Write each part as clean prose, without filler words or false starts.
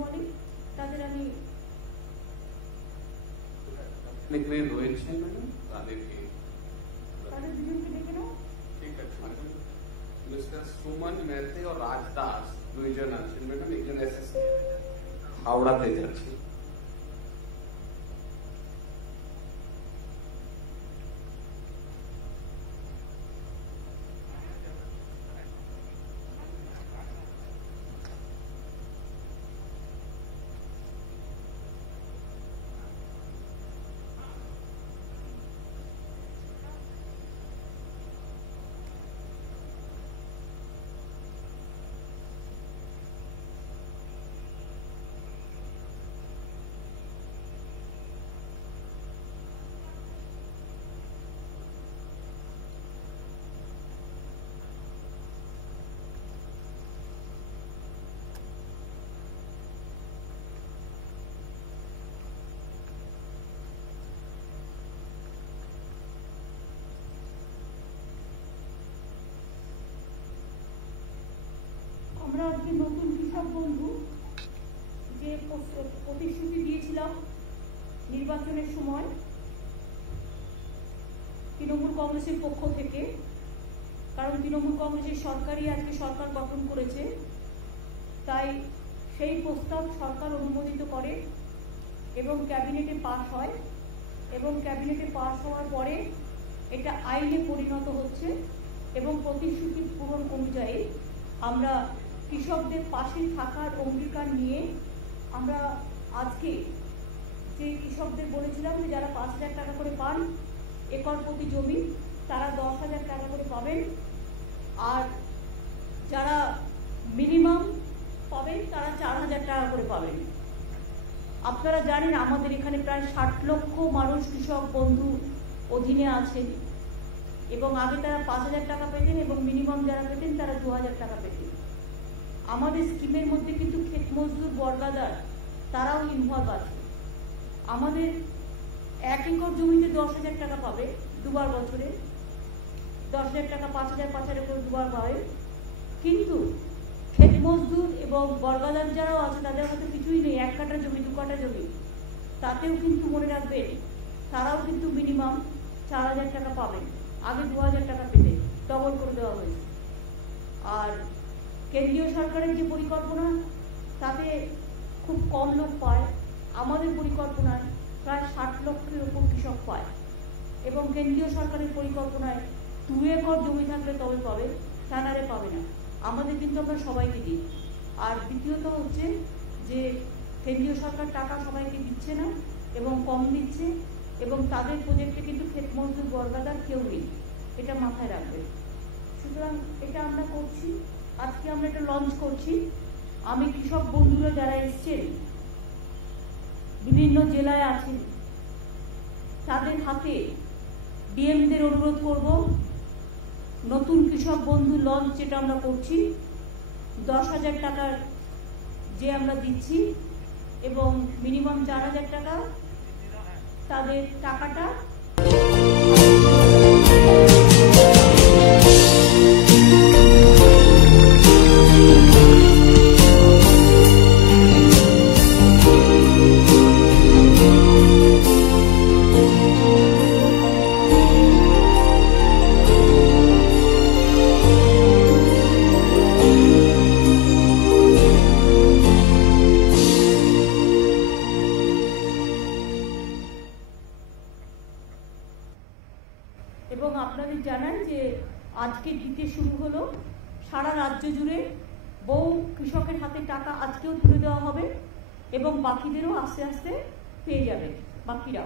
বলে তাদের আমি রয়েছে ম্যাডাম তাদেরকে তাদের দুজনকে ডেকে নাও। ঠিক আছে ম্যাডাম। মিস্টার সুমন মেহতে ও রাজ দাস দুইজন আছেন ম্যাডাম, একজন এসএসসি হাওড়াতে যাচ্ছে। আমরা আজকে নতুন কৃষক বন্ধু যে প্রতিশ্রুতি দিয়েছিলাম নির্বাচনের সময় তৃণমূল কংগ্রেসের পক্ষ থেকে, কারণ তৃণমূল কংগ্রেসের সরকারই আজকে সরকার গঠন করেছে, তাই সেই প্রস্তাব সরকার অনুমোদিত করে এবং ক্যাবিনেটে পাস হয় এবং ক্যাবিনেটে পাস হওয়ার পরে এটা আইনে পরিণত হচ্ছে এবং প্রতিশ্রুতি পূরণ অনুযায়ী আমরা কৃষকদের পাশে থাকার অঙ্গীকার নিয়ে আমরা আজকে যে কৃষকদের বলেছিলাম যে যারা 5,000 টাকা করে পান একর প্রতি জমি তারা 10,000 টাকা করে পাবেন, আর যারা মিনিমাম পাবেন তারা 4,000 টাকা করে পাবেন। আপনারা জানেন আমাদের এখানে প্রায় 60 লক্ষ মানুষ কৃষক বন্ধু অধীনে আছেন এবং আগে তারা 5,000 টাকা পেতেন এবং মিনিমাম যারা পেতেন তারা 2,000 টাকা পেতেন। আমাদের স্কিমের মধ্যে কিন্তু ক্ষেত মজদুর বর্গাদার তারাও ইনভলভ আছে। আমাদের 1 একর জমিতে 10,000 টাকা পাবে দুবার বছরে, 10,000 টাকা 5,000 করে দুবার পাবে, কিন্তু ক্ষেত মজদুর এবং বর্গাদার যারাও আছে তাদের হাতে কিছুই নেই, 1 কাঠা জমি 2 কাঠা জমি, তাতেও কিন্তু মনে রাখবেন তারাও কিন্তু মিনিমাম 4,000 টাকা পাবেন। আগে 2,000 টাকা পেতে ডবল করে দেওয়া হয়েছে। আর কেন্দ্রীয় সরকারের যে পরিকল্পনা তাতে খুব কম লোক পায়, আমাদের পরিকল্পনায় প্রায় 60 লক্ষের উপর কৃষক পায় এবং কেন্দ্রীয় সরকারের পরিকল্পনায় 2 একর জমি থাকলে তবে পাবে, তা নাহলে পাবে না। আমাদের কিন্তু আমরা সবাইকে দিই। আর দ্বিতীয়ত হচ্ছে যে কেন্দ্রীয় সরকার টাকা সবাইকে দিচ্ছে না এবং কম দিচ্ছে এবং তাদের প্রজেক্টে কিন্তু ক্ষেত মজদুর বর্গাদার কেউ নেই, এটা মাথায় রাখবে। সুতরাং এটা আমরা করছি, আজকে আমরা এটা লঞ্চ করছি। আমি কৃষক বন্ধুরা যারা এসছেন বিভিন্ন জেলায় আছেন তাদের হাতে ডিএমদের অনুরোধ করব, নতুন কৃষক বন্ধু লঞ্চ যেটা আমরা করছি 10,000 টাকার যে আমরা দিচ্ছি এবং মিনিমাম 4,000 টাকা তাদের টাকাটা এবং আপনাদের জানান যে আজকে দিতে শুরু হলো সারা রাজ্য জুড়ে, বহু কৃষকের হাতে টাকা আজকেও তুলে দেওয়া হবে এবং বাকিদেরও আস্তে আস্তে পেয়ে যাবে বাকিরা।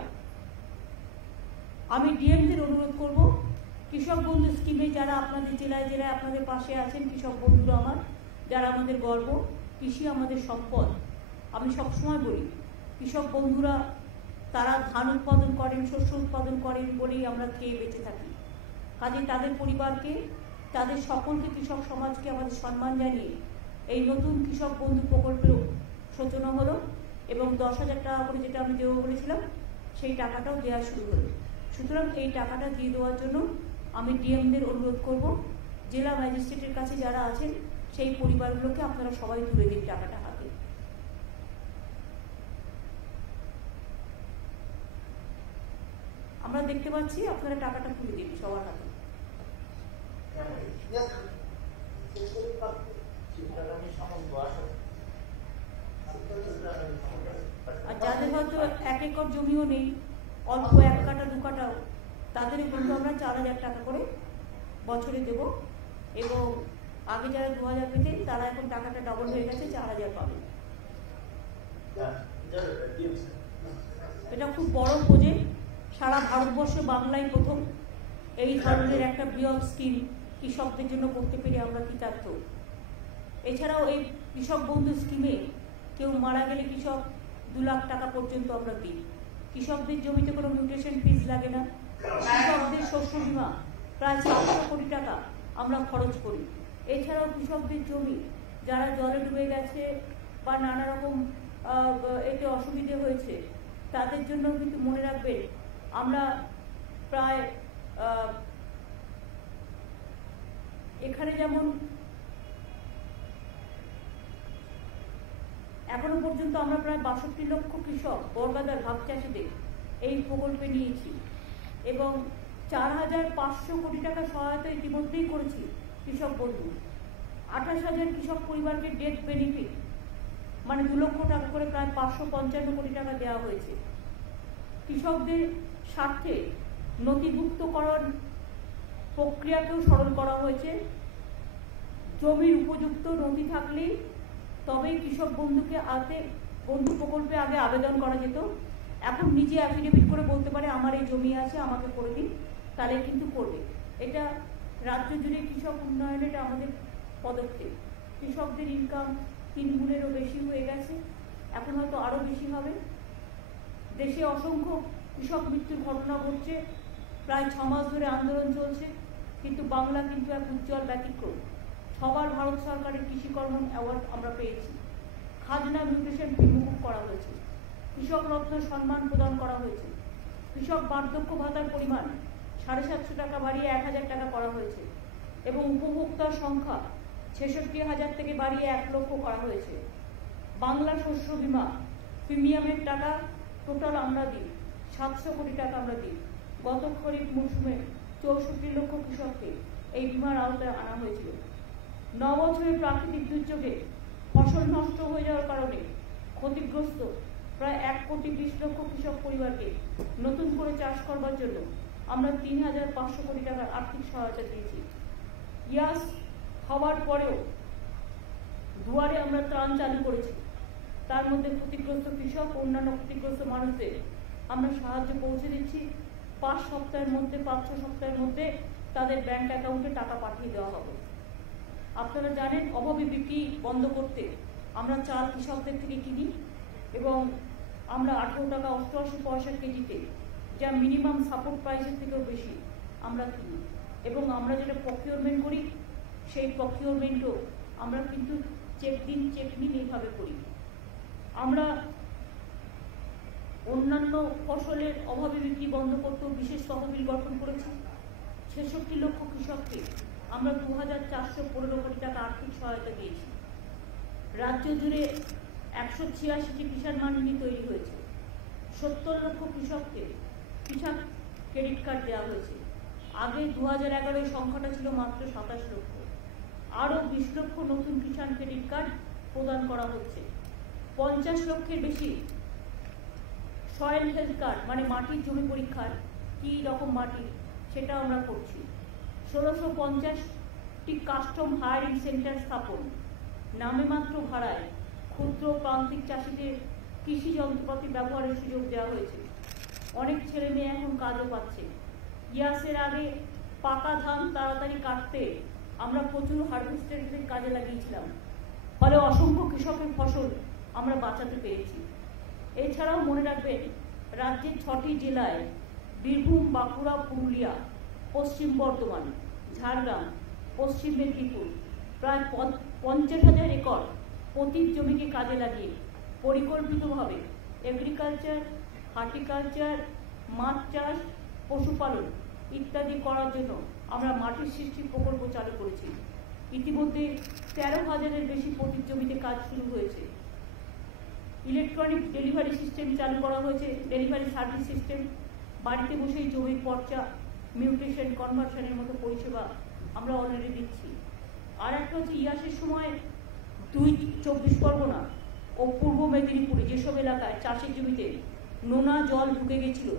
আমি ডিএমদের অনুরোধ করব কৃষক বন্ধু স্কিমে যারা আপনাদের জেলায় জেলায় আপনাদের পাশে আছেন, কৃষক বন্ধুরা আমার, যারা আমাদের গর্ব, কৃষি আমাদের সম্পদ। আমি সবসময় বলি কৃষক বন্ধুরা তারা ধান উৎপাদন করেন, শস্য উৎপাদন করেন বলেই আমরা খেয়ে বেঁচে থাকি। কাজে তাদের পরিবারকে, তাদের সকলকে, কৃষক সমাজকে আমাদের সম্মান জানিয়ে এই নতুন কৃষক বন্ধু প্রকল্পের সূচনা হলো এবং 10,000 টাকা করে যেটা আমি দেবো বলেছিলাম সেই টাকাটাও দেওয়া শুরু হলো। সুতরাং এই টাকাটা দিয়ে দেওয়ার জন্য আমি ডিএমদের অনুরোধ করব, জেলা ম্যাজিস্ট্রেটের কাছে যারা আছেন সেই পরিবারগুলোকে আপনারা সবাই তুলে দিন টাকাটা হাতে। দেখতে পাচ্ছি, আপনারা টাকাটা তুলে দিন সবার হাতে। আর যাদের হয়তো 1 একর জমিও নেই, অল্প 1 কাঠা 2 কাঠাও, তাদেরও কিন্তু আমরা 4000 টাকা করে বছরে দেব। এবং আগে যারা 2000 পেতেন তারা এখন টাকাটা ডবল হয়ে গেছে, 4000 পাবে। এটা খুব বড় প্রজেক্ট, সারা ভারতবর্ষে বাংলায় প্রথম এই ধরনের একটা বৃহৎ স্কিম কৃষকদের জন্য করতে পেরে আমরা কৃতার্থ। এছাড়াও এই কৃষক বন্ধু স্কিমে কেউ মারা গেলে কৃষক 2 লাখ টাকা পর্যন্ত আমরা দিই। কৃষকদের জমিতে কোনো মিউটেশন ফিজ লাগে না। কৃষকদের শস্য বীমা প্রায় 700 কোটি টাকা আমরা খরচ করি। এছাড়াও কৃষকদের জমি যারা জলে ডুবে গেছে বা নানা রকম এতে অসুবিধে হয়েছে, তাদের জন্য কিন্তু মনে রাখবেন আমরা প্রায় এখানে যেমন এখনো পর্যন্ত আমরা প্রায় 62 লক্ষ কৃষক বর্গাদার ভাগ চাষিদের এই প্রকল্পে নিয়েছি এবং 4500 কোটি টাকা সহায়তা ইতিমধ্যেই করেছি কৃষক বন্ধু। 28,000 কৃষক পরিবারকে ডেথ বেনিফিট মানে 2 লক্ষ টাকা করে প্রায় 555 কোটি টাকা দেওয়া হয়েছে। কৃষকদের স্বার্থে নথিভুক্তকরণ প্রক্রিয়াকেও সরল করা হয়েছে। জমির উপযুক্ত নথি থাকলেই তবেই কৃষক বন্ধু প্রকল্পে আগে আবেদন করা যেত। এখন নিজে অ্যাফিডেভিট করে বলতে পারে আমার এই জমি আছে, আমাকে করে দিন, তাহলে কিন্তু করবে। এটা রাজ্য জুড়ে কৃষক উন্নয়নে এটা আমাদের পদক্ষেপ। কৃষকদের ইনকাম 3 গুণেরও বেশি হয়ে গেছে, এখন হয়তো আরও বেশি হবে। দেশে অসংখ্য কৃষক মৃত্যুর ঘটনা ঘটছে, প্রায় 6 মাস ধরে আন্দোলন চলছে, কিন্তু বাংলা কিন্তু এক উজ্জ্বল ব্যতিক্রম। সবার ভারত সরকারের কৃষিকর্ম অ্যাওয়ার্ড আমরা পেয়েছি। খাজনা মিউটেশন ফি মুকুব করা হয়েছে, কৃষক রত্ন সম্মান প্রদান করা হয়েছে, কৃষক বার্ধক্য ভাতার পরিমাণ 750 টাকা বাড়িয়ে 1000 টাকা করা হয়েছে এবং উপভোক্তার সংখ্যা 66,000 থেকে বাড়িয়ে 1 লক্ষ করা হয়েছে। বাংলা শস্য বীমা প্রিমিয়ামের টাকা টোটাল আমরা দিই 700 কোটি টাকা আমরা দিই। গত খরিফ মৌসুমে 64 লক্ষ কৃষককে এই বীমার আওতায় আনা হয়েছিল। 9 বছরের প্রাকৃতিক দুর্যোগে ফসল নষ্ট হয়ে যাওয়ার কারণে ক্ষতিগ্রস্ত প্রায় 1,20 লক্ষ কৃষক পরিবারকে নতুন করে চাষ করবার জন্য আমরা 3,500 কোটি টাকার আর্থিক সহায়তা দিয়েছি। ইয়াস হওয়ার পরেও দুয়ারে আমরা ত্রাণ চালু করেছি, তার মধ্যে ক্ষতিগ্রস্ত কৃষক অন্যান্য ক্ষতিগ্রস্ত মানুষদের আমরা সাহায্য পৌঁছে দিচ্ছি। 5 সপ্তাহের মধ্যে 5-6 সপ্তাহের মধ্যে তাদের ব্যাংক অ্যাকাউন্টে টাকা পাঠিয়ে দেওয়া হবে। আপনারা জানেন অভাবী বিক্রি বন্ধ করতে আমরা চাল কৃষকদের থেকে কিনি এবং আমরা 18 টাকা 88 পয়সা কেজিতে, যা মিনিমাম সাপোর্ট প্রাইসের থেকেও বেশি আমরা কিনি এবং আমরা যেটা প্রকিউরমেন্ট করি সেই প্রকিউরমেন্টও আমরা কিন্তু চেক দিন চেক নিন এইভাবে করি। আমরা অন্যান্য ফসলের অভাবী বিক্রি বন্ধ করতেও বিশেষ তহবিল গঠন করেছি। 66 লক্ষ কৃষককে আমরা 2,415 কোটি টাকা আর্থিক সহায়তা দিয়েছি। রাজ্য জুড়ে 186টি কিষাণ মান্ডি তৈরি হয়েছে। 70 লক্ষ কৃষককে কৃষক ক্রেডিট কার্ড দেওয়া হয়েছে। আগে 2011 সংখ্যাটা ছিল মাত্র 27 লক্ষ। আরও 20 লক্ষ নতুন কিষাণ ক্রেডিট কার্ড প্রদান করা হচ্ছে। 50 লক্ষের বেশি সয়েল হেলথ কার্ড মানে মাটির জমি পরীক্ষার কী রকম মাটি সেটা আমরা করছি। 1650টি কাস্টম হায়ারিং সেন্টার স্থাপন, নামে মাত্র ভাড়ায় ক্ষুদ্র প্রান্তিক চাষিদের কৃষি যন্ত্রপাতি ব্যবহারের সুযোগ দেওয়া হয়েছে। অনেক ছেলে মেয়ে এখন কাজও পাচ্ছে। ইয়াসের আগে পাকা ধান তাড়াতাড়ি কাটতে আমরা প্রচুর হারভেস্টারদের কাজে লাগিয়েছিলাম, ফলে অসংখ্য কৃষকের ফসল আমরা বাঁচাতে পেরেছি। এছাড়াও মনে রাখবেন রাজ্যের 6টি জেলায় বীরভূম, বাঁকুড়া, পুরুলিয়া, পশ্চিম বর্ধমান, ঝাড়গ্রাম, পশ্চিম মেদিনীপুর প্রায় 50,000 একর পতিত জমিকে কাজে লাগিয়ে পরিকল্পিতভাবে এগ্রিকালচার, হর্টিকালচার, মাছ চাষ, পশুপালন ইত্যাদি করার জন্য আমরা মাটির সৃষ্টি প্রকল্প চালু করেছি। ইতিমধ্যে 13,000-এর বেশি পতিত জমিতে কাজ শুরু হয়েছে। ইলেকট্রনিক ডেলিভারি সিস্টেম চালু করা হয়েছে, ডেলিভারি সার্ভিস সিস্টেম। বাড়িতে বসেই জমির পর্চা, মিউটেশন, কনভার্সনের মতো পরিষেবা আমরা অলরেডি দিচ্ছি। আর একটা হচ্ছে ইয়াসের সময় 24 পরগনা ও পূর্ব মেদিনীপুরে যেসব এলাকায় চাষের জমিতে নোনা জল ঢুকে গেছিল,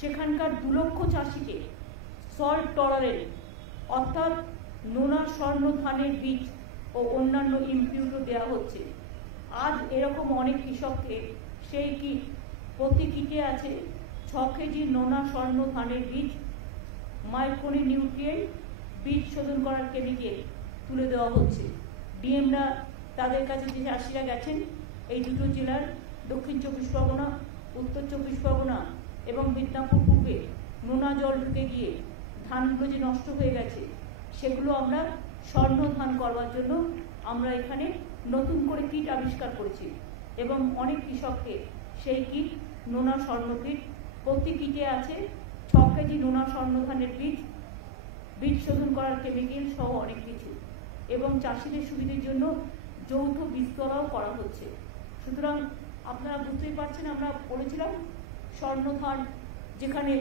সেখানকার 2 লক্ষ চাষিকে সল্ট টলারেন্ট অর্থাৎ নোনা স্বর্ণ ধানের বীজ ও অন্যান্য ইনপুটও দেওয়া হচ্ছে। আজ এরকম অনেক কৃষককে সেই কিট, প্রতি কিটে আছে 6 কেজি নোনা স্বর্ণ ধানের বীজ, মাইক্রোনি নিউট্রিয়েন্ট, বীজ শোধন করার কেমিক্যাল তুলে দেওয়া হচ্ছে। ডিএমরা তাদের কাছে যে চাষিরা গেছেন এই দুটো জেলার দক্ষিণ 24 পরগনা, উত্তর 24 পরগনা এবং মিদনাপুর পূর্বে নোনা জল ঢুকে গিয়ে ধানগুলো যে নষ্ট হয়ে গেছে সেগুলো আমরা স্বর্ণ ধান করবার জন্য আমরা এখানে নতুন করে কিট আবিষ্কার করেছি এবং অনেক কৃষককে সেই কিট, নোনা স্বর্ণ কিট, প্রতি কিটে আছে 6 কেজি নোনা স্বর্ণ ধানের বীজ, বীজ শোধন করার কেমিক্যাল সহ অনেক কিছু, এবং চাষিদের সুবিধার জন্য যৌথ বীজতলাও করা হচ্ছে। সুতরাং আপনারা বুঝতেই পারছেন, আমরা বলেছিলাম স্বর্ণ ধান যেখানে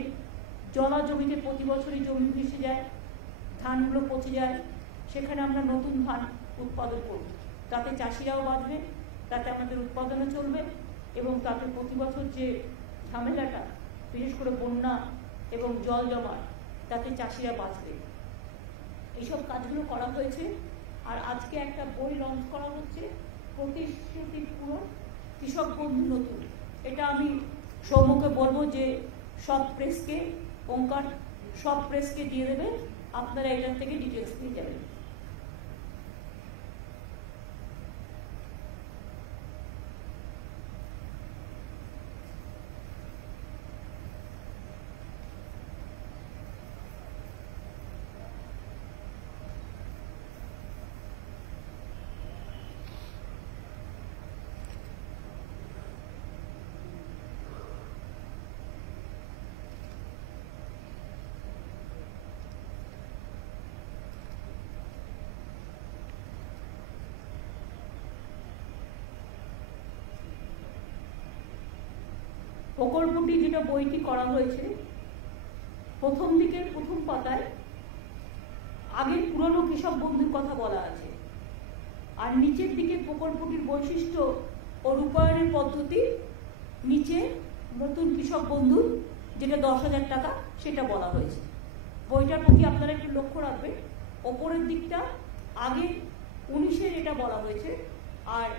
জলা জমিতে প্রতি বছরই জমি ভেসে যায়, ধানগুলো পচে যায়, সেখানে আমরা নতুন ধান উৎপাদন করব। তাতে চাষিরাও বাঁচবে, তাতে আমাদের উৎপাদনও চলবে এবং তাতে প্রতি বছর যে ঝামেলাটা, বিশেষ করে বন্যা এবং জল জমা, তাতে চাষিরা বাঁচবে। এইসব কাজগুলো করা হয়েছে। আর আজকে একটা বই লঞ্চ করা হচ্ছে, প্রতিশ্রুতি পূরণ, কৃষক বন্ধু নতুন। এটা আমি সৌম্যকে বলবো যে সব প্রেসকে, ওঙ্কার সব প্রেসকে দিয়ে দেবে, আপনারা এটার থেকে ডিটেলস পেয়ে যাবেন। প্রকল্পটি যেটা বইটি করা হয়েছে, প্রথম দিকের প্রথম পাতায় আগের পুরনো কৃষক বন্ধুর কথা বলা আছে, আর নিচের দিকে প্রকল্পটির বৈশিষ্ট্য ও রূপায়ণের পদ্ধতি, নিচে নতুন কৃষক বন্ধুর যেটা 10,000 টাকা সেটা বলা হয়েছে। বইটার প্রতি আপনারা একটু লক্ষ্য রাখবেন, ওপরের দিকটা আগে 19-এর এটা বলা হয়েছে, আর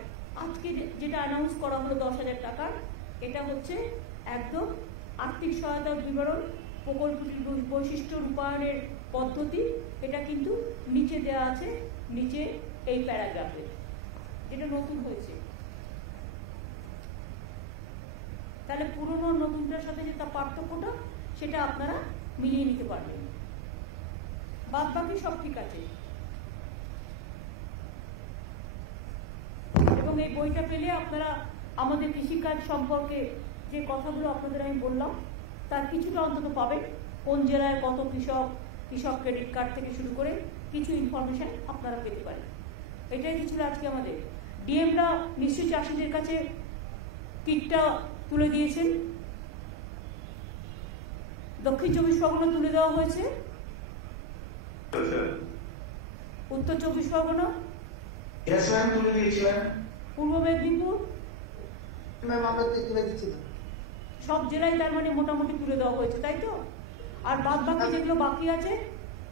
আজকে যেটা অ্যানাউন্স করা হলো 10,000 টাকার, এটা হচ্ছে একদম আর্থিক সহায়তার বিবরণ, প্রকল্পটির বৈশিষ্ট্য, রূপায়ণের পদ্ধতি, এটা কিন্তু নিচে দেওয়া আছে, নিচে এই প্যারাগ্রাফে, যেটা নতুন হয়েছে। তাহলে পুরনো নতুনটার সাথে যে তার পার্থক্যটা সেটা আপনারা মিলিয়ে নিতে পারবেন। বাদ বাকি সব ঠিক আছে। এবং এই বইটা পেলে আপনারা আমাদের কৃষিকাজ সম্পর্কে যে কথাগুলো আপনাদের আমি বললাম তার কিছুটা অন্তত পাবেন। কোন জেলায় কত কৃষক, কৃষক ক্রেডিট কার্ড থেকে শুরু করে কিছু ইনফরমেশন আপনারা পেতে পারেন। এটাই ছিল আজকে আমাদের। ডিএমরা নিশ্চয়ই চাষিদের কাছে কিটটা তুলে দিয়েছেন। দক্ষিণ 24 পরগনা তুলে দেওয়া হয়েছে, উত্তর 24 পরগনা, পূর্ব মেদিনীপুর, সব জেলায় তার মানে মোটামুটি তুলে দেওয়া হয়েছে, তাই তো? আর বাদ বাকি যেগুলো বাকি আছে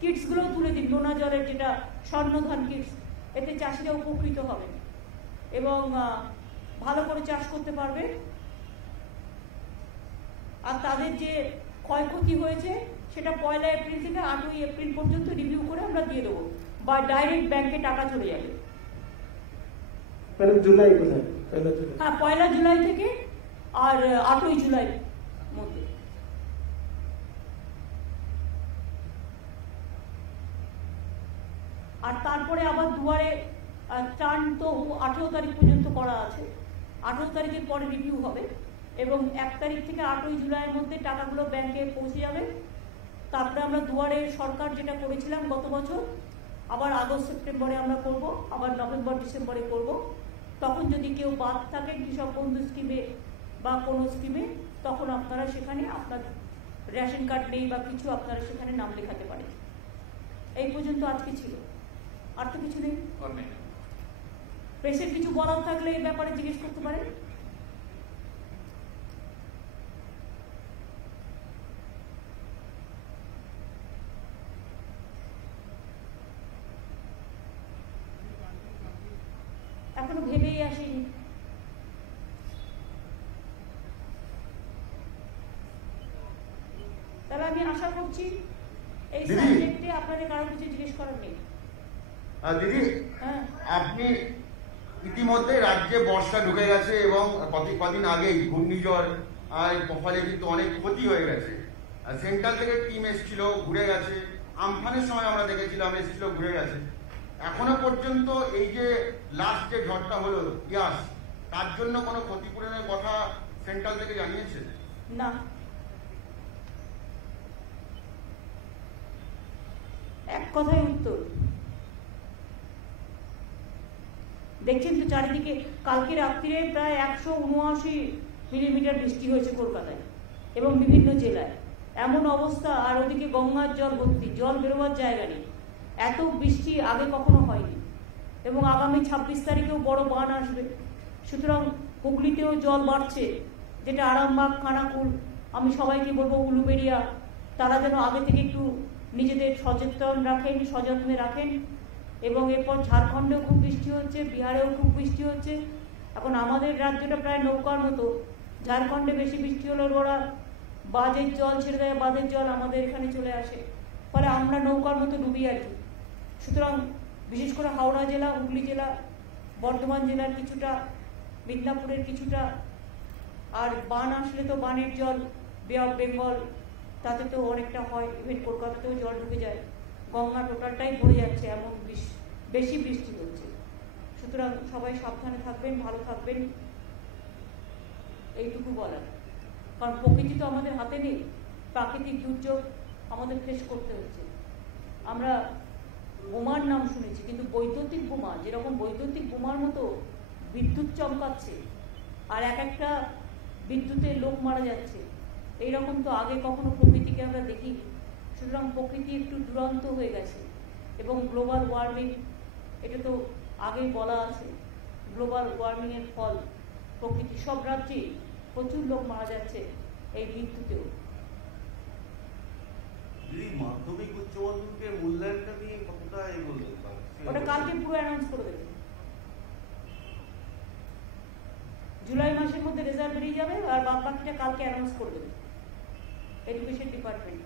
কিটস গুলো তুলে দিন, নোনা জলের যেটা স্বর্ণধান কিটস, এতে চাষিরা উপকৃত হবে এবং ভালো করে চাষ করতে পারবে। আর তাদের যে ক্ষয়ক্ষতি হয়েছে সেটা 1 এপ্রিল থেকে 8 এপ্রিল পর্যন্ত রিভিউ করে আমরা দিয়ে দেবো, বা ডাইরেক্ট ব্যাংকে টাকা চলে যাবে। জুলাই, হ্যাঁ, 1 জুলাই থেকে আর 8 জুলাই মধ্যে। আর তারপরে আবার দুয়ারে টার্ন তো 18 তারিখ পর্যন্ত করা আছে, 18 তারিখের পরে রিভিউ হবে এবং 1 তারিখ থেকে 8 জুলাইয়ের মধ্যে টাকাগুলো ব্যাংকে পৌঁছে যাবে। তারপরে আমরা দুয়ারে সরকার যেটা করেছিলাম গত বছর, আবার আগস্ট সেপ্টেম্বরে আমরা করব, আবার নভেম্বর ডিসেম্বরে করব। তখন যদি কেউ বাদ থাকে কৃষক বন্ধু স্কিমে বা কোনো স্কিমে, তখন আপনারা সেখানে আপনার রেশন কার্ড নেই বা কিছু, আপনারা সেখানে নাম লেখাতে পারেন। এই পর্যন্ত আজকে ছিল, আর তো কিছু নেই। প্রেসের কিছু বলার থাকলে এই ব্যাপারে জিজ্ঞেস করতে পারেন। এখনো ভেবেই আসেনি। তাহলে আমি আশা করছি এই সাবজেক্টে আপনাদের কারো কিছু জিজ্ঞেস করার নেই। দিদি, হ্যাঁ, আপনি ইতিমধ্যে রাজ্যে বর্ষা ঢুকে গেছে এবং কদিন আগেই ঘূর্ণিঝড় ফলে কিন্তু অনেক ক্ষতি হয়ে গেছে। সেন্ট্রাল থেকে টিম এসেছিল, ঘুরে গেছে। আমফানের সময় আমরা দেখেছিলাম এসেছিল, ঘুরে গেছে। এখনো পর্যন্ত এই যে লাস্ট যে ঝড়টা হলো ইয়াস, তার জন্য কোনো ক্ষতিপূরণের কথা সেন্ট্রাল থেকে জানিয়েছে? না, এক কথায় উত্তর। দেখছেন তো চারিদিকে, কালকে রাত্রিরে প্রায় 179 মিলিমিটার বৃষ্টি হয়েছে কলকাতায় এবং বিভিন্ন জেলায়। এমন অবস্থা, আর ওদিকে গঙ্গার জল ভর্তি, জল বেরোবার জায়গা নেই। এত বৃষ্টি আগে কখনো হয়নি এবং আগামী 26 তারিখেও বড় বান আসবে। সুতরাং হুগলিতেও জল বাড়ছে, যেটা আরামবাগ, খানাকুল, আমি সবাইকে বলবো উলুবেড়িয়া, তারা যেন আগে থেকে একটু নিজেদের সযত্নে রাখেন। এবং এরপর ঝাড়খণ্ডেও খুব বৃষ্টি হচ্ছে, বিহারেও খুব বৃষ্টি হচ্ছে। এখন আমাদের রাজ্যটা প্রায় নৌকার মতো। ঝাড়খণ্ডে বেশি বৃষ্টি হলে ওরা বাঁধের জল ছেড়ে দেয়, বাঁধের জল আমাদের এখানে চলে আসে, ফলে আমরা নৌকার মতো ডুবি আর কি। সুতরাং বিশেষ করে হাওড়া জেলা, হুগলি জেলা, বর্ধমান জেলার কিছুটা, মিদনাপুরের কিছুটা, আর বান আসলে তো বানের জল বে অফ বেঙ্গল, তাতে তো অনেকটা হয়। ইভেন কলকাতাতেও জল ঢুকে যায়, গঙ্গা টোটালটাই ভরে যাচ্ছে, এমন বেশি বৃষ্টি হচ্ছে। সুতরাং সবাই সাবধানে থাকবেন, ভালো থাকবেন, এইটুকু বলার। কারণ প্রকৃতি তো আমাদের হাতে নেই, প্রাকৃতিক দুর্যোগ আমাদের ফেস করতে হচ্ছে। আমরা বোমার নাম শুনেছি, কিন্তু বৈদ্যুতিক বোমা, যেরকম বৈদ্যুতিক বোমার মতো বিদ্যুৎ চমকাচ্ছে আর এক একটা বিদ্যুতে লোক মারা যাচ্ছে, এইরকম তো আগে কখনো প্রকৃতিকে আমরা দেখিনি। সুতরাং প্রকৃতি একটু দুরন্ত হয়ে গেছে এবং গ্লোবাল ওয়ার্মিং, এটা তো আগেই বলা আছে, গ্লোবাল ওয়ার্মিংয়ের ফল প্রকৃতি। সব রাজ্যে প্রচুর লোক মারা যাচ্ছে এই বিদ্যুতেও। মাধ্যমিক উচ্চ মাধ্যমিকের মূল্যায়নটা নিয়ে কতটা এগোলো? ওটা কালকে পুরো অ্যানাউন্স করে দেবে। জুলাই মাসের মধ্যে রেজাল্ট বেরিয়ে যাবে আর বাকিটা কালকে অ্যানাউন্স করে দেবে এডুকেশন ডিপার্টমেন্ট।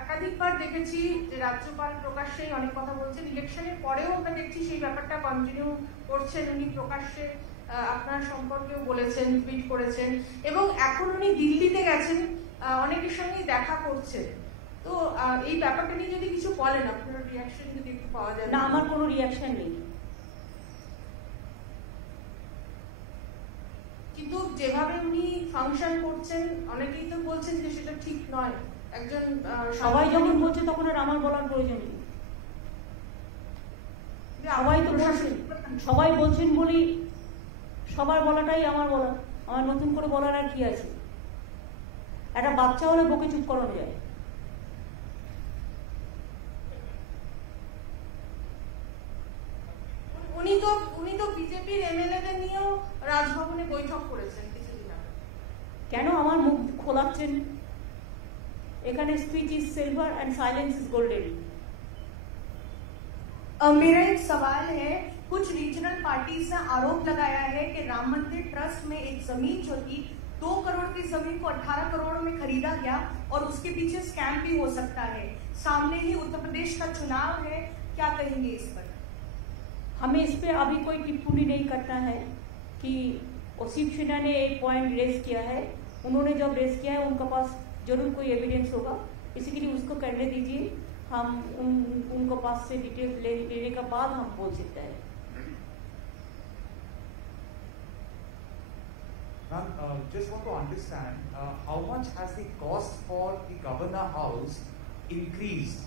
একাধিকবার দেখেছি যে রাজ্যপাল প্রকাশ্যেই অনেক কথা বলছেন, ইলেকশনের পরেও আমরা দেখছি সেই ব্যাপারটা কন্টিনিউ করছেন। উনি প্রকাশ্যে আপনার সম্পর্কেও বলেছেন, টুইট করেছেন, এবং এখন উনি দিল্লিতে গেছেন, অনেকের সঙ্গেই দেখা করছেন। তো এই ব্যাপারটা নিয়ে যদি কিছু বলেন, আপনার রিয়াকশন যদি একটু পাওয়া যায়। না, আমার কোনো রিয়াকশন নেই। কিন্তু যেভাবে উনি ফাংশন করছেন, অনেকেই তো বলছেন যে সেটা ঠিক নয়। একজন সবাই যখন বলছে তখন আর আমার বলার প্রয়োজন নেই। সবাই তো বলছেন, সবাই বলছেন বলি সবার বলাটাই আমার বলা। আমার নতুন করে বলার আর কি আছে? একটা বাচ্চা হলে বকে চুপ করানো যায়। উনি তো বিজেপির এমএলএদের নিয়েও রাজভবনে বৈঠক করেছেন কিছুদিন আগে। কেন আমার মুখ খোলাচ্ছেন? এখানে speech is silver and silence is golden. मेरा एक सवाल है, कुछ रीजनल पार्टीज ने आरोप लगाया है कि राम मंदिर ट्रस्ट में एक जमीन जो थी 2 करोड़ की जमीन को 18 करोड़ में खरीदा गया और उसके पीछे स्कैम भी हो सकता है। सामने ही उत्तर प्रदेश का चुनाव है, क्या कहेंगे इस पर? हमें इस पे अभी कोई टिप्पणी नहीं करना है कि शिवसेना ने एक पॉइंट रेज किया है। उन्होंने जब रेज किया है उनके पास जरूर कोई एविडेंस होगा, इसी के लिए उसको करने दीजिए। हम उनको पास से डिटेल्स लेने के बाद हम बोल सकते हैं। Just want to understand how much has the cost for the Governor House increased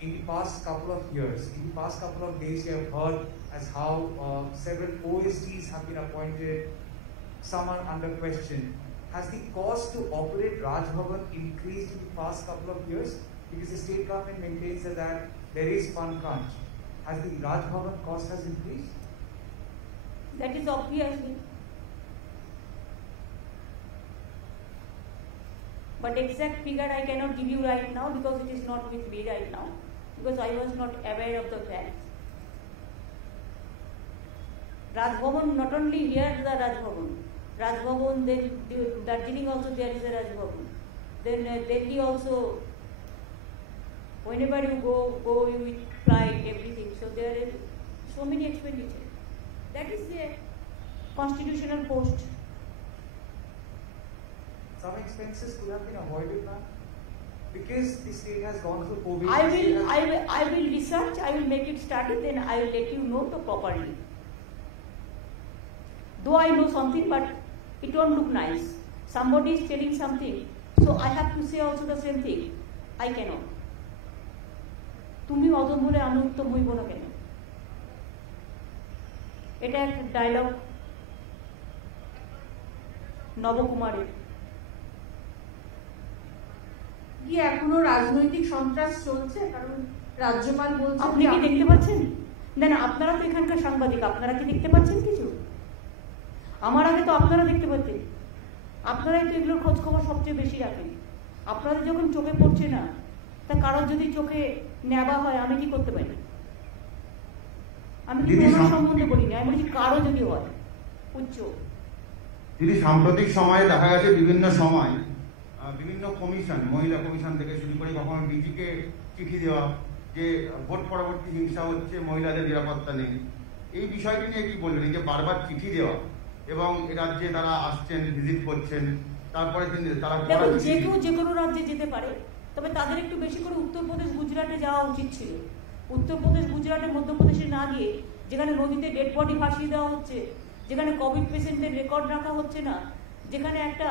in the past couple of years? In the past couple of days, we have heard as how several OSDs have been appointed. some are under question. Has the cost to operate Raj Bhavan increased in the past couple of years? Because the state government maintains that there is fund crunch. Has the Raj Bhavan cost has increased? That is obviously. But exact figure I cannot give you right now because it is not with me right now, because I was not aware of the facts. Raj Bhavan, not only here the Raj Bhavan, then Darjeeling also there is a Raj Bhavan. Then Delhi also, whenever you go with flight, everything. So there is so many expenditure. That is a constitutional post. Some expenses could have been avoided now because the state has gone through COVID. I will research. I will make it study. Then I will let you know the properly. Though I know something, but it won't look nice. Somebody is telling something, so I have to say also the same thing. I cannot. তুমি অদম বলে আমি উত্তম হইব না কেন? এটা একটা dialogue নবকুমারের। কি এখনো রাজনৈতিক সন্ত্রাস চলছে? কারণ রাজ্যপাল বলছেন, আপনি কি দেখতে পাচ্ছেন? না আপনারা তো এখানকার সাংবাদিক, আপনারা কি দেখতে পাচ্ছেন কিছু? আমার আগে তো আপনারা দেখতে পাচ্ছেন। আপনারাই তো এগুলোর খোঁজ খবর সবচেয়ে বেশি রাখেন। আপনাদের যখন চোখে পড়ছে না, তা কারোর যদি চোখে নেওয়া হয় আমি কি করতে পারি? আমি কি কোনো সম্বন্ধে বলি না, আমি বলছি কারো যদি হয় উচ্চ। দিদি, সাম্প্রতিক সময়ে দেখা গেছে বিভিন্ন সময় বিভিন্ন কমিশন, মহিলা কমিশন থেকে শুরু করে কখনো ডিজিকে চিঠি দেওয়া যে ভোট পরবর্তী হিংসা হচ্ছে, মহিলাদের নিরাপত্তা নেই, এই বিষয়টি নিয়ে কি বলবেন? এই যে বারবার চিঠি দেওয়া এবং রাজ্যে তারা আসছেন, ভিজিট করছেন, তারপরে তারা যে কেউ যে কোনো রাজ্যে যেতে পারে, তবে তাদের একটু বেশি করে উত্তরপ্রদেশ গুজরাটে যাওয়া উচিত ছিল। উত্তরপ্রদেশ গুজরাটে মধ্যপ্রদেশে না গিয়ে, যেখানে নদীতে ডেড বডি ভাসিয়ে দেওয়া হচ্ছে, যেখানে কোভিড পেশেন্টদের রেকর্ড রাখা হচ্ছে না, যেখানে একটা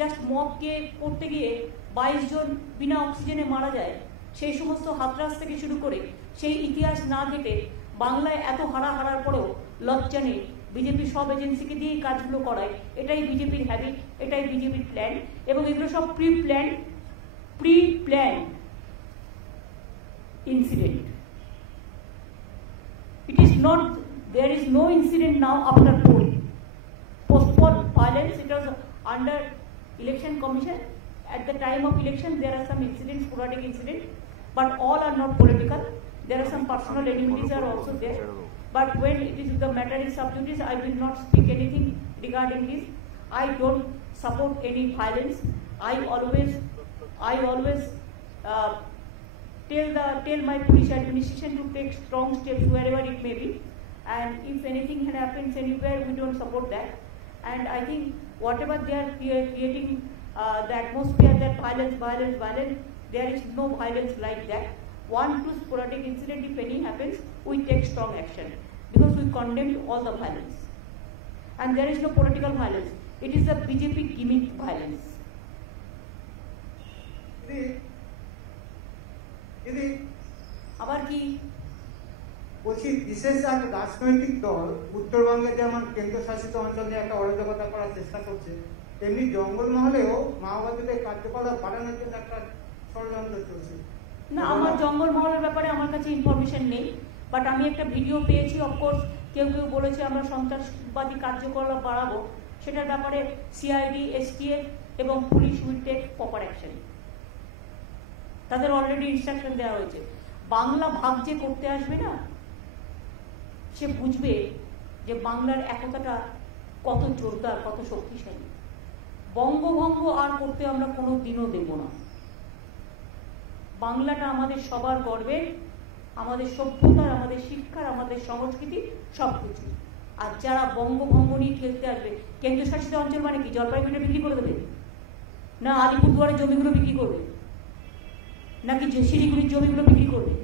জাস্ট মবকে করতে গিয়ে 22 জন বিনা অক্সিজেনে মারা যায়, সেই সমস্ত হাতরাস থেকে শুরু করে সেই ইতিহাস না ঘেটে বাংলায় এত হারার পরেও লজ্জা নেই। বিজেপি সব এজেন্সিকে দিয়েই কাজগুলো করায়। এটাই বিজেপির হ্যাবিট, এটাই বিজেপির প্ল্যান, এবং এগুলো সব pre plan incident. It is not, there is no incident now after postponed violence. It was under election commission. At the time of election there are some incidents, sporadic incidents, but all are not political. There are some personal enmities are also there. But when it is the matter is sub judice, I will not speak anything regarding this. I don't support any violence. I always tell my police administration to take strong steps wherever it may be, and if anything happens anywhere, we don't support that. And I think whatever they are creating the atmosphere that violence, there is no violence like that. 1-2 sporadic incident, if any happens, we take strong action because we condemn all the violence, and there is no political violence. It is a BJP gimmick violence. আবার কি বলছি, বিশেষ এক রাজনৈতিক দল উত্তরবঙ্গে যেমন কেন্দ্রশাসিত অঞ্চলে একটা অরাজকতা করার চেষ্টা করছে, তেমনি জঙ্গলমহলেও মাওবাদীদের কার্যকলাপ বাড়ানোর জন্য একটা ষড়যন্ত্র চলছে। না, আমার জঙ্গলমহলের ব্যাপারে আমার কাছে ইনফরমেশন নেই, বাট আমি একটা ভিডিও পেয়েছি। অফকোর্স কেউ বলেছে আমরা সন্ত্রাসবাদী কার্যকলাপ বাড়াবো, সেটার ব্যাপারে সিআইডি, এসটিএফ এবং police will take proper action. তাদের অলরেডি ইনস্ট্রাকশন দেওয়া হয়েছে। বাংলা ভাগ যে করতে আসবে না, সে বুঝবে যে বাংলার একতাটা কত জোরদার, কত শক্তিশালী। বঙ্গভঙ্গ আর করতে আমরা কোনো দিনও দেব না। বাংলাটা আমাদের সবার গর্বের, আমাদের সভ্যতার, আমাদের শিক্ষার, আমাদের সংস্কৃতি, সবকিছু। আর যারা বঙ্গভঙ্গ নিয়ে খেলতে আসবে, কেন্দ্রশাসিত অঞ্চল মানে কি জলপাইগুড়িটা বিক্রি করে দেবে, না আলিপুরদুয়ারের জমিগুলো বিক্রি করবে, নাকি শিলিগুড়ির জমিগুলো বিক্রি করবে,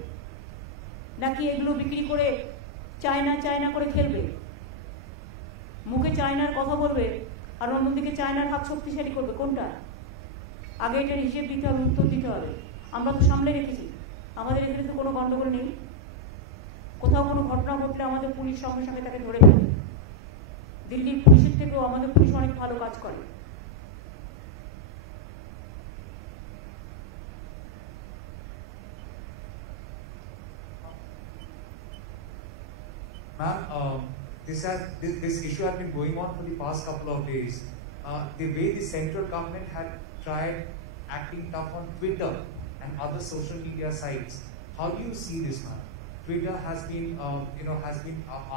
নাকি এগুলো বিক্রি করে চায়না করে খেলবে? মুখে চায়নার কথা বলবে আর অন্যদিকে চায়নার হাত শক্তিশালী করবে। কোনটা? আগে এটার হিসেব দিতে হবে, উত্তর দিতে হবে। আমরা তো সামনে রেখেছি, আমাদের এখানে তো কোনো গন্ডগোল নেই। কোথাও কোনো ঘটনা ঘটলে আমাদের পুলিশ সঙ্গে সঙ্গে তাকে ধরে ফেলবে। দিল্লির পুলিশের থেকেও আমাদের পুলিশ অনেক ভালো কাজ করে। Ma'am, this issue has been going on for the past couple of days. The way the central government had tried acting tough on Twitter and other social media sites. How do you see this, ma'am? Twitter has been,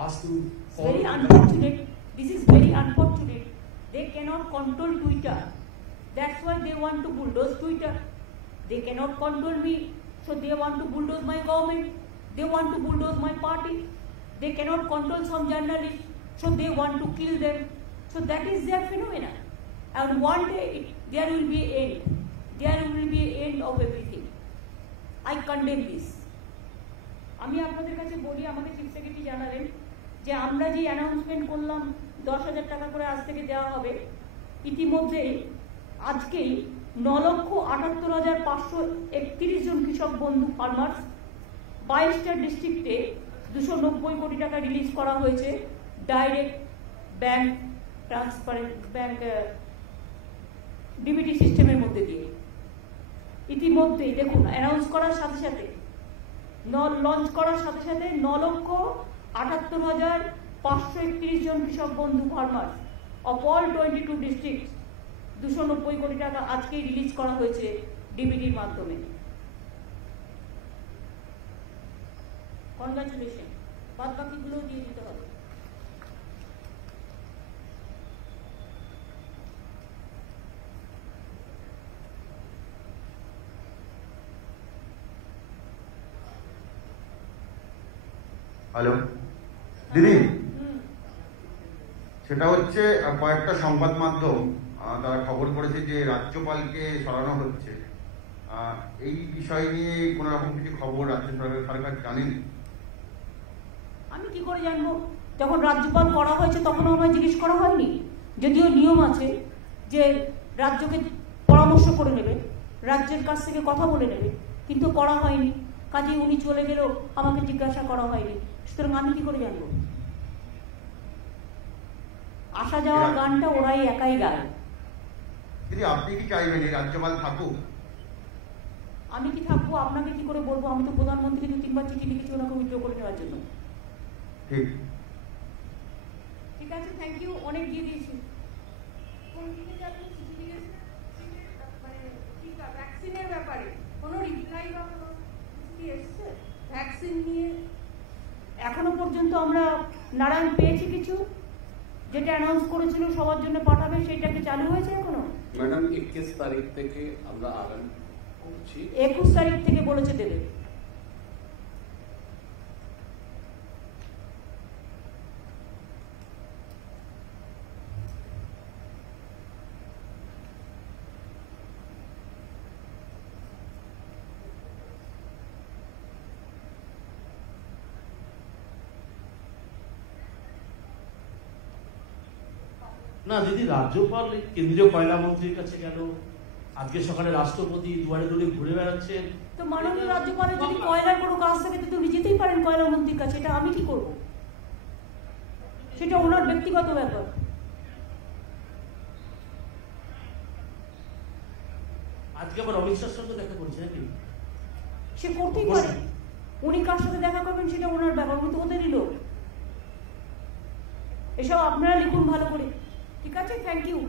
asked to follow. Very unfortunate. This is very unfortunate. They cannot control Twitter. That's why they want to bulldoze Twitter. They cannot control me, so they want to bulldoze my government. They want to bulldoze my party. They cannot control some journalists, so they want to kill them. So that is their phenomena. And one day there will be an end. There will be an end of everything. I condemn this. আমি আপনাদের কাছে বলি, আমাদের chief secretary জানালেন যে আমরা যে announcement করলাম 10,000 টাকা করে আজ থেকে দেওয়া হবে, ইতিমধ্যে আজকেই 9,78,531 জন কৃষক বন্ধু ফার্মার্স 22টা ডিস্ট্রিক্টে 290 কোটি টাকা রিলিজ করা হয়েছে direct bank transparent bank DBT সিস্টেমের মধ্যে দিয়ে। ইতিমধ্যেই দেখুন অ্যানাউন্স করার সাথে সাথে লঞ্চ করার সাথে সাথে 9,78,531 জন কৃষক বন্ধু ফার্মার অফ অল 22 ডিস্ট্রিক্ট 290 কোটি টাকা আজকেই রিলিজ করা হয়েছে ডিবিটির মাধ্যমে। কনগ্রাচুলেশন। বাদ বাকিগুলোও দিয়ে দিতে হবে। হ্যালো দিদি, সেটা হচ্ছে কয়েকটা সংবাদ মাধ্যম তারা খবর করেছে যে রাজ্যপালকে সরানো হচ্ছে। এই বিষয় নিয়ে কোন রকম কিছু খবর রাজ্য সরকার জানেন? আমি কি করে জানবো? যখন রাজ্যপাল করা হয়েছে তখন আমায় জিজ্ঞেস করা হয়নি। যদিও নিয়ম আছে যে রাজ্যকে পরামর্শ করে নেবে, রাজ্যের কাছ থেকে কথা বলে নেবে, কিন্তু করা হয়নি। কাজে উনি চলে গেলেও আমাকে জিজ্ঞাসা করা হয়নি, সুতরাং আমি কি করে জানবো? আসা যাওয়ার গানটা ওরাই একাই গায়। দিদি, আপনি কি চাইবেন এই রাজ্যপাল থাকুক? আমি কি থাকবো আপনাকে কি করে বলবো? আমি তো প্রধানমন্ত্রী 2-3 বার চিঠি লিখেছি ওনাকে উইথড্র করে নেওয়ার জন্য। ঠিক ঠিক আছে, থ্যাংক ইউ। অনেক দিয়ে দিয়েছি। ভ্যাকসিনের ব্যাপারে কোনো রিপ্লাই বা কোনো কিছু এসেছে ভ্যাকসিন নিয়ে? এখনো পর্যন্ত আমরা নারায়ণ পেয়েছি কিছু, যেটা অ্যানাউন্স করেছিল সবার জন্য পাঠাবে, সেটাকে চালু হয়েছে এখনো? ম্যাডাম 21 তারিখ থেকে আমরা আরম্ভ করছি। 21 তারিখ থেকে বলেছে দেবে। না দিদি, রাজ্যপাল কেন্দ্রীয় কয়লা মন্ত্রীর কাছে গেল, আজকে সকালে রাষ্ট্রপতি দুয়ারে দুয়ারে ঘুরে বেড়াচ্ছেন। তো মাননীয় রাজ্যপালের যদি কয়লার কোনো কাজ থাকে তো উনি যেতেই পারেন কয়লা মন্ত্রীর কাছে। এটা আমি কি করবো? সেটা ওনার ব্যক্তিগত ব্যাপার। আজকে আবার অমিত শাহর সঙ্গে দেখা করছে নাকি? সে করতেই পারে। উনি কার সাথে দেখা করবেন সেটা ওনার ব্যাপার। উনি তো হতে দিল। এসব আপনারা লিখুন ভালো করে। ঠিক আছে, থ্যাংক ইউ।